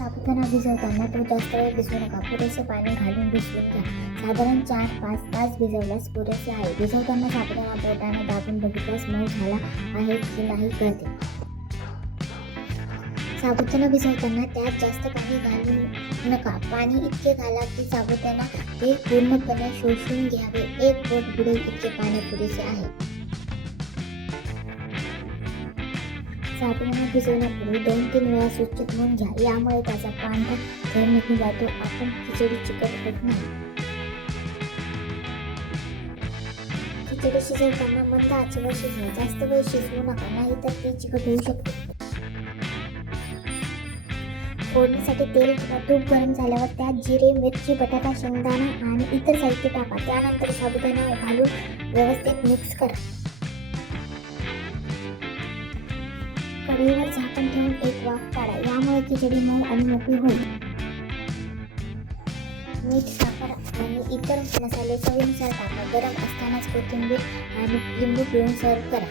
साबुदाणा भिजवताना तो जास्त वेळ भिजवू नका. पुरेसे पाणी घालून भिजवून घ्या. साधारण 4-5 तास भिजवल्यास पुरेसे आहे. भिजवताना साबुदाणा बोटाने दाबून बघितल्यास मऊ झाला आहे की नाही कळते. साबुदाणा भिजवताना त्यात जास्त पाणी घालू नका. पाणी इतके घाला की साबुदाणा ते पूर्णपणे शोषून घ्यावे. 1 बोट बुडेल इतके पाणी पुरेसे आहे. साबुदाणा भिजवण्यापूर्वी 2-3 वेळा स्वच्छ धुवून घ्या. यामुळे त्याचा पांढरा थर निघून जातो. आपण खिचडी चिकट होत नाही. खिचडी शिजवताना मंद आचेवर शिजवा. जास्त वेळ शिजवू नका, नाहीतर ती चिकट होऊ शकते. फोडणीसाठी तेल किंवा तूप गरम झाल्यावर त्यात जिरे, मिरची, बटाटा, शेंगदाणा आणि इतर साहित्य टाका. त्यानंतर साबुदाणा घालून व्यवस्थित मिक्स करा. कढईवर झाकण ठेवून एक वाफ काढा. यामुळे खिचडी मऊ आणि मोकळी होईल. मीठ, साखर आणि इतर मसाले चवीनुसार टाका. गरम असतानाच कोथिंबीर आणि लिंबू पिळून सर्व्ह करा.